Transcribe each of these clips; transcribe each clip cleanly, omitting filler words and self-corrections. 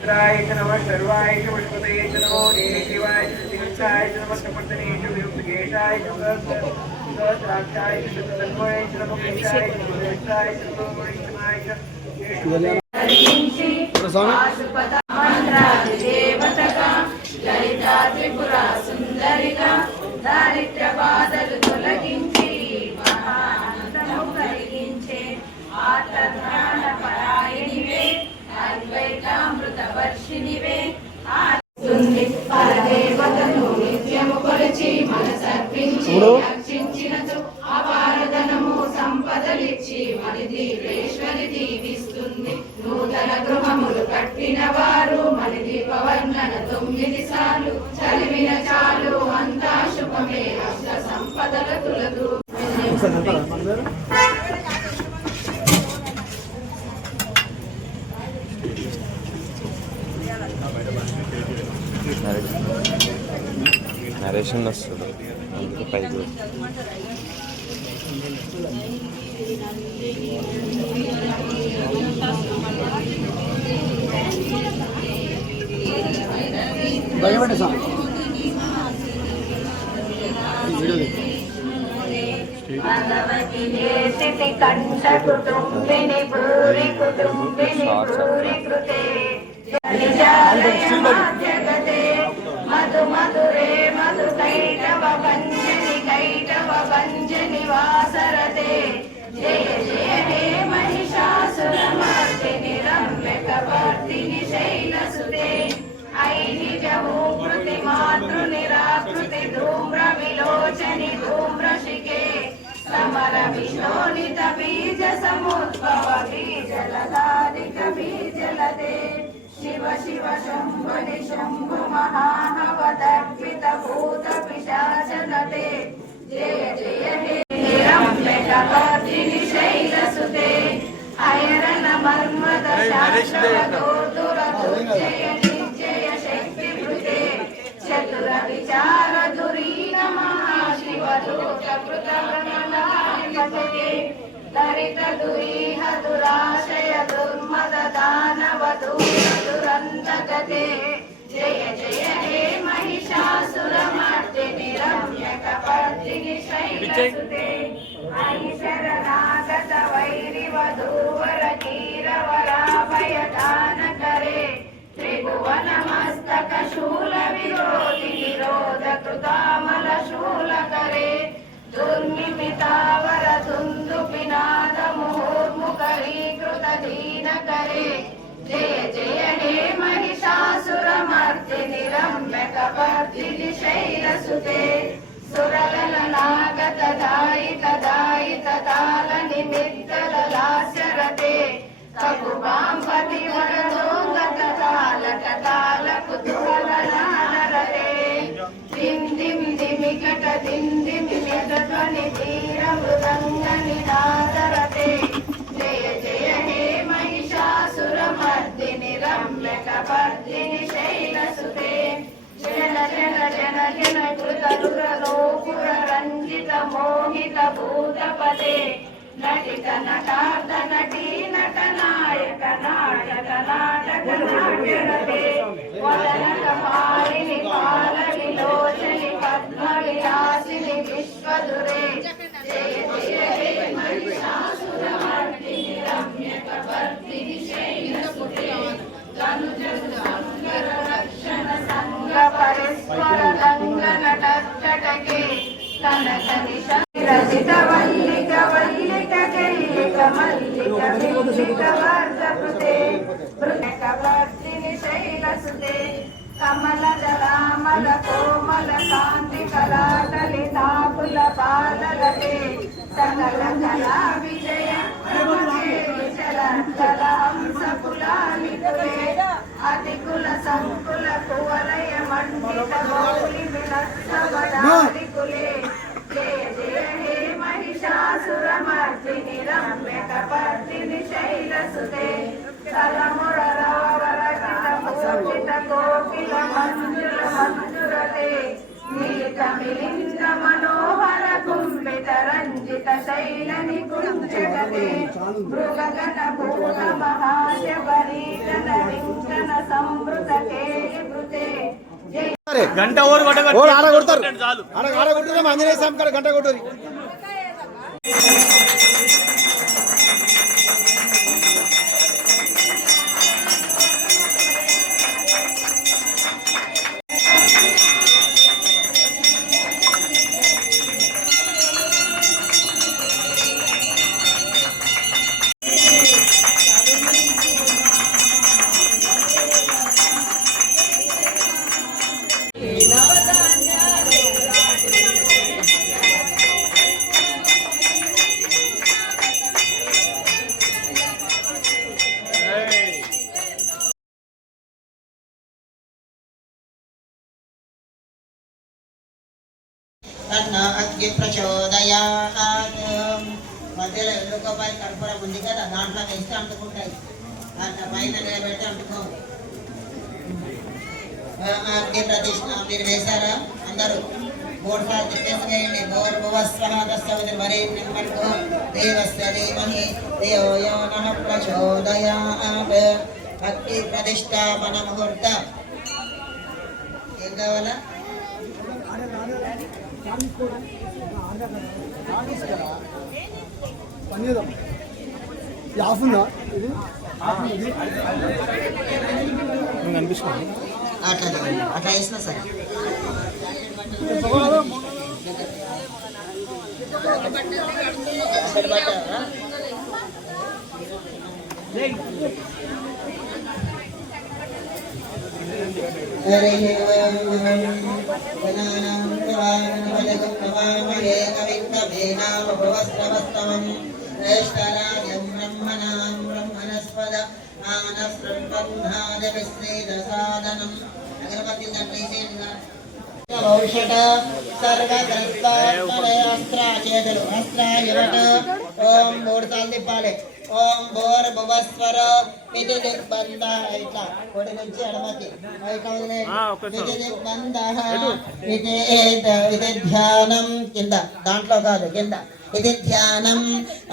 नमः सर्वाय पुष्पते नमो देवाय शिवाय नमः समर्पणेषु विमुक्तेशाय सहस्राक्षाय सर्वोय नमो केशाय सुरेशाय नमो वैष्णवाय देवतका ललिता त्रिपुरा सुंदरिका दारिद्र्य बाधలు తొలగించి మహానందము కలిగించే ఆత్మజ్ఞాన పరాయణివే అద్వైతామృత వర్షిణివే ఆస్తుంది పరదేవతను నిత్యము కొలిచి మనసర్పించి రక్షించినచు అపారధనము సంపదలిచ్చి మరి దీపేశ్వరి దీవిస్తుంది నూతన గృహములు కట్టిన వారు మరి దీపవర్ణన 9 సార్లు చదివిన చాలు అంతా శుభమే అష్ట సంపదల తులదు నరేషన్ వస్తుంది అందుకే పైకి భయపడే సార్ భగవతి దేశితి కంఠ కుటుంబిని భూరి కుటుంబిని భూరి కృతే జగతే మధు మధురే మధు కైటవ కంజని కైటవ కంజని వాసరతే జయ జయ హే మహిషాసురమర్దిని రమ్యకవర్దిని శైలసుతే ఐనిజమూకృతి మాతృనిరాకృతి ధూమ్ర విలోచని ధూమ్రశిఖే సమర విశోణిత బీజ సముద్భవ బీజలదాదిక బీజలదే शिव शिव शंभुनि शंभु महाहवदर्पित भूत पिशाचनते जय जय हे रम्यकपर्दिनि शैलसुते अयरन मर्मद शाश्वतोदुरदुर्जय निजय शक्तिभृते चतुर विचार धुरीन महाशिव दूतकृतवननायकते लरित दुरीह दुराशय दुर्मद दानव दुरन्तगते जय जय हे महिषासुरमर्दिनि रम्यकपर्दिनि शैलसुते अयि शरणागत वैरिवधूवर कीरवराभयदानकरे त्रिभुवनमस्तक शूल विरोधि निरोध कृतामल शूलकरे दुर्निमितावर दुन्दुपिनाद मुहुर्मुखरीकृत दीनकरे जय जय हे महिषासुरमर्दिनि रम्यकपर्दिनि शैलसुते सुरललनागत दायित दायित ताल निमित्त ललास्यरते ककुबाम्पति वरदोङ्गत तालक ताल कुतूहलनानरते दिं दिं दिमिकट दिं दिं मितध्वनि धीर मृदङ्ग निनादरते जय जय हे महिषासुरमर्दिनि रम्यकपर्दिनि शैलसुते जन जन जन जन कृतरुरलोपुर रञ्जित मोहित भूतपते नटित नटार्ध नटी नट नायक नायक नाटक नाट्यरते वदन कपालिनि पाल विलोचनि पद्म विलासिनि विश्वदुरे जय जय हे महिषासुरमर्दिनि रम्यकपर्दिनि शैलसुते तनुज सुन्दर रक्षण संग परिस्वर लङ्घन टटके कनक निशरचित वल्लिक वल्लिक कैलिक मल्लिक विचित वर्धकृते वृणकवर्दिनि शैलसुते कमल जलामल कोमल कान्ति कलाटलिताकुल पाललते सकल कला विजय चल कल हंस कुलालिकुले अतिकुल संकुल कुवलय मण्डित गौरी विलत्सवडालिकुले जय जय हे महिषासुरमर्दिनि रम्यकपर्दिनि शैलसुते तलमुररावरकित पूजित कोकिल मञ्जुल मञ्जुरते नीलित मिलिन्द मनोहर कुम्भित रञ्जित शैल निकुञ्जगते मृगगण भूत महाशबरीगण लिङ्गन గంట ఓరు ఆడ కొడతారు ఆడ కొట్టుదాం ఆంజనేయ స్వామి కాడ గంట కొట్టరు. తన్నా అగ్ని ప్రచోదయాత్. మధ్యలో ఎల్లుకోపాయి కర్పూరం ఉంది కదా, దాంట్లో వేస్తే అంటుకుంటాయి. దాంట్లో పైన నిలబెడితే అంటుకోవు. అగ్ని ప్రతిష్ఠ మీరు వేశారా? అందరూ 3 సార్లు తిప్పేసి వేయండి. భూర్భువస్వహస్తవరేణ్యం దేవస్య ధీమహి ధియో యో నః ప్రచోదయాత్. అగ్ని ప్రతిష్ఠాపన ముహూర్త. ఏం కావాలా? ఆఫుందా ఇది కనిపిస్తుంది. అట్లా వేసినా సరే. జ్యేష్ఠరాజం బ్రహ్మణాం బ్రహ్మణస్పద ఆనస్రంపన్నాదవిశ్రీదసాదనం. అగరబత్తి ఔషట సర్వగ్రస్తాస్త్రాచేతులు హస్త్రాయవట. ఓం 3 సార్లు తిప్పాలి. ఓం భూర్భువస్వర విధి దిగ్బంధ. ఇట్లా కొడి నుంచి ఎడమకి విధి దిగ్బంధ విధి ధ్యానం. కింద దాంట్లో కాదు, కింద ఇది ధ్యానం.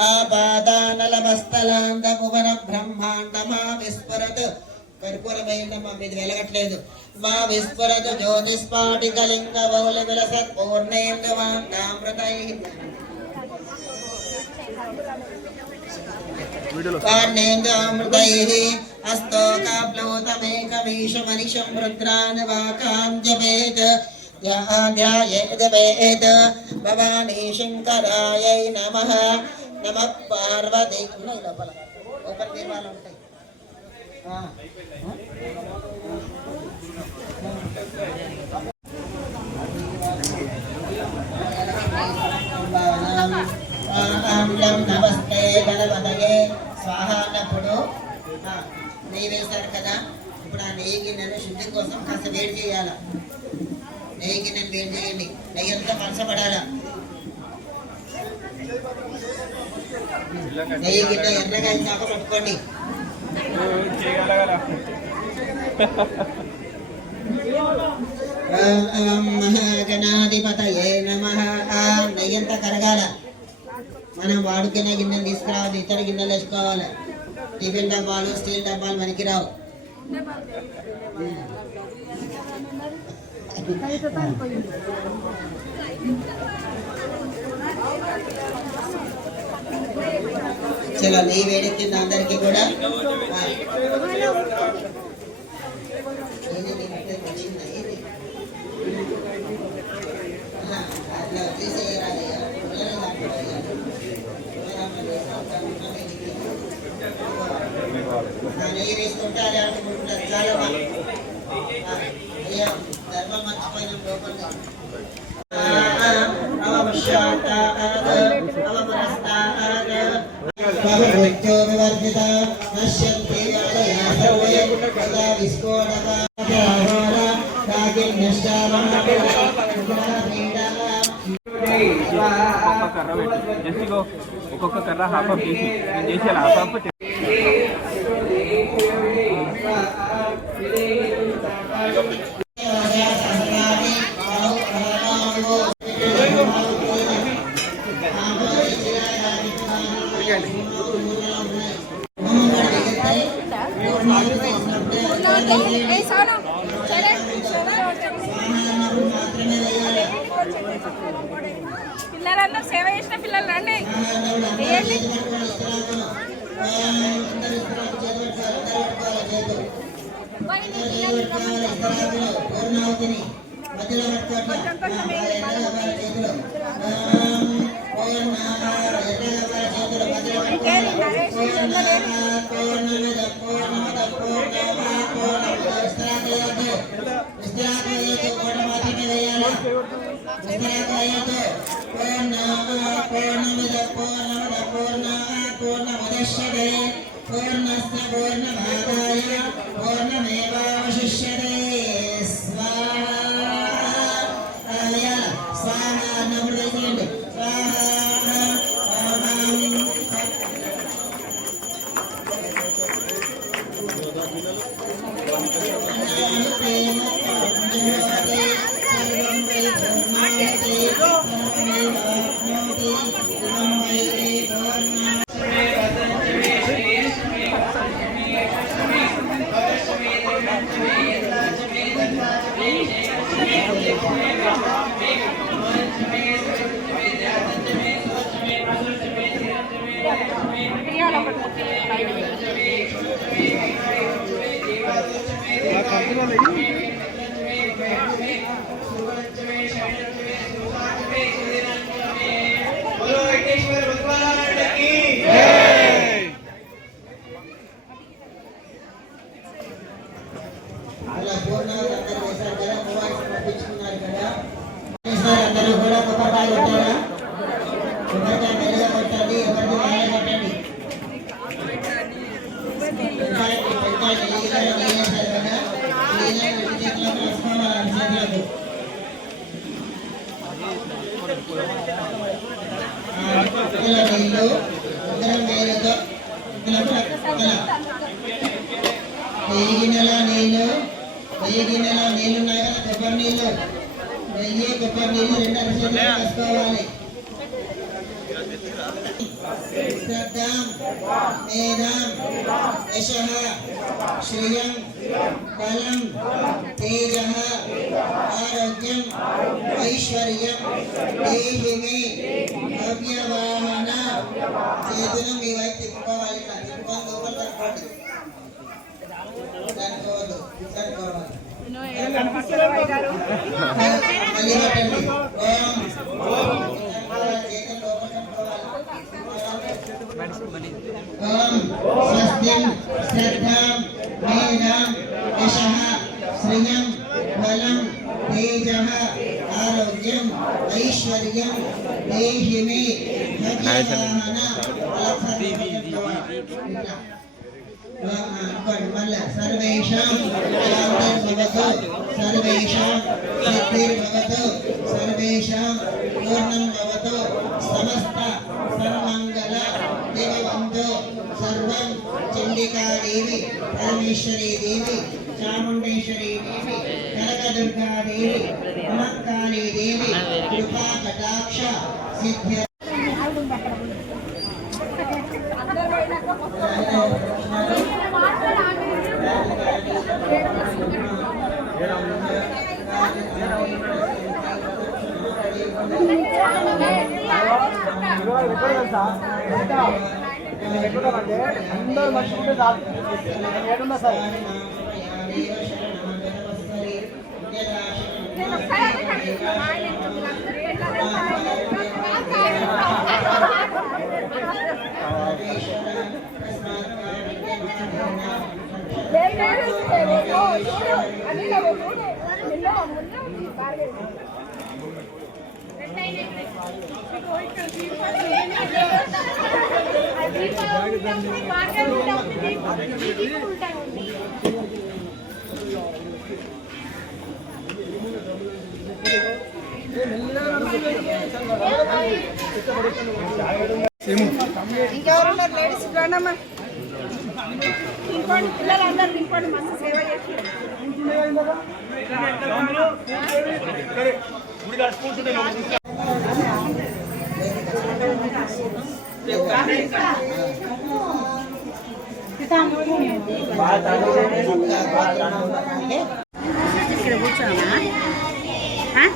ఆపాదానలమస్తలాంత భువన బ్రహ్మాండ మా విస్ఫురత్. కర్పూరమైందమ్మా, మీది వెలగట్లేదు. మా విస్ఫురత్ జ్యోతిస్ఫాటికలింగ బహుళ విలసత్ పూర్ణేంద్రవాంతామృతై పూర్ణేంద్రామృతైః హస్తోకాప్లోతమేకమీశమనిశం రుద్రాన్ వాకాన్ జపేత్. ధ్యాయేదవేద్. భవానీ శంకరాయై నమః. నమః పార్వతీ. లోపల ఓపెన్ దీపాలు ఉంటాయి. నమస్తే గణపతయే స్వాహ అన్నప్పుడు నెయ్యి వేశారు కదా. ఇప్పుడు ఆ నెయ్యి గిన్నెను శుద్ధి కోసం కాస్త వేడి చేయాల. నెయ్యి గిన్నెను వేడి చేయండి. నెయ్యి అంతా పలసపడాలా. నెయ్యి గిన్నె ఎర్రగా ఇందాక పట్టుకోండి. మహాగణాధిపతయే నమః. నెయ్యంతా కరగాల. మనం వాడుకునే గిన్నెలు తీసుకురావద్దు, ఇతర గిన్నెలు వేసుకోవాలి. టిఫిన్ డబ్బాలు, స్టీల్ డబ్బాలు మనకి రావు. చలో నెయ్యి వేడెక్కింది అందరికీ కూడా. నెయ్యి వేసుకుంటే అది అనుకుంటున్నారు చాలా బాగా. అయ్యా ధర్మం మర్చిపోయిన లోపల వివర్జిత నశ్యంతి విస్ఫోటక ఒక్కొక్క కర్ర హాఫ్ ఆఫ్ చేసి నేను చేసేలా హాఫ్ ఆఫ్ Hey, పిల్లలందరూ సేవ చేసిన పిల్లలు రండి వేయండి. పూర్ణస్య పూర్ణమాదాయ పూర్ణమేవావశిష్యతే. స్వాహాయ స్వాహా అన్నప్పుడు వేసేయండి. స్వాహా అందరూ కూడా కొబ్బరికాయ కొట్టారా? కొబ్బరికాయ మెల్లగా కొట్టండి, ఎవరిది వాళ్ళే కొట్టండి. గిన్నెలో నీళ్ళు ఉన్నాయి కదా, కొబ్బరి నీళ్ళు, నెయ్యి కొబ్బరి నీళ్ళు రెండు అరిసెలు వేసుకోవాలి. శ్రద్ధాం మేధాం యశః శ్రియం బలం తేజః ఆరోగ్యం ఐశ్వర్యం దేహి మే అవ్యవాహన. చేతులు మీ వైపు తిప్పుకోవాలి, తిప్పుకొని లోపల తట్టుకోండి, తట్టుకోవద్దు, తట్టుకోవాలి. మళ్ళీ పట్టండి. ఓం స్వస్తిం శ్రద్ధాం మేధాం యశః శ్రియం బలం తేజః ఆరోగ్యం ఐశ్వర్యం దేహి మే భగవాన. సర్వేషాం శాంతిర్భవతు, సర్వేషాం సిద్ధిర్భవతు, సర్వేషాం పూర్ణం భవతు, సమస్త సర్వమంగళ దేవంతో సర్వం. చండికాదేవి, పరమేశ్వరీ దేవి, చాముండేశ్వరీ దేవి, కనకదుర్గాదేవి, మహంకాళీ దేవి కృపా కటాక్ష సిద్ధ్య. అందరూ మర్చిపోతే చాలు. ఏడున్నా సార్ ఇంకెవరున్నారు లేడీస్ రండమ్మా. ఇంకోటి పిల్లలందరూ ఇంకోటి మస్తు సేవ చేసి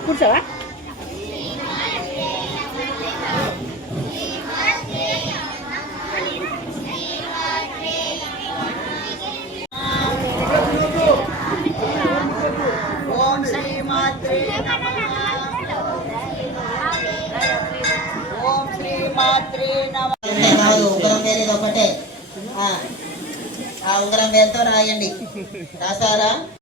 కూర్చోవా. కాదు ఉంగరం వేలు ఇది ఒకటే. ఆ ఉంగరం వేలుతో రాయండి. రాసారా?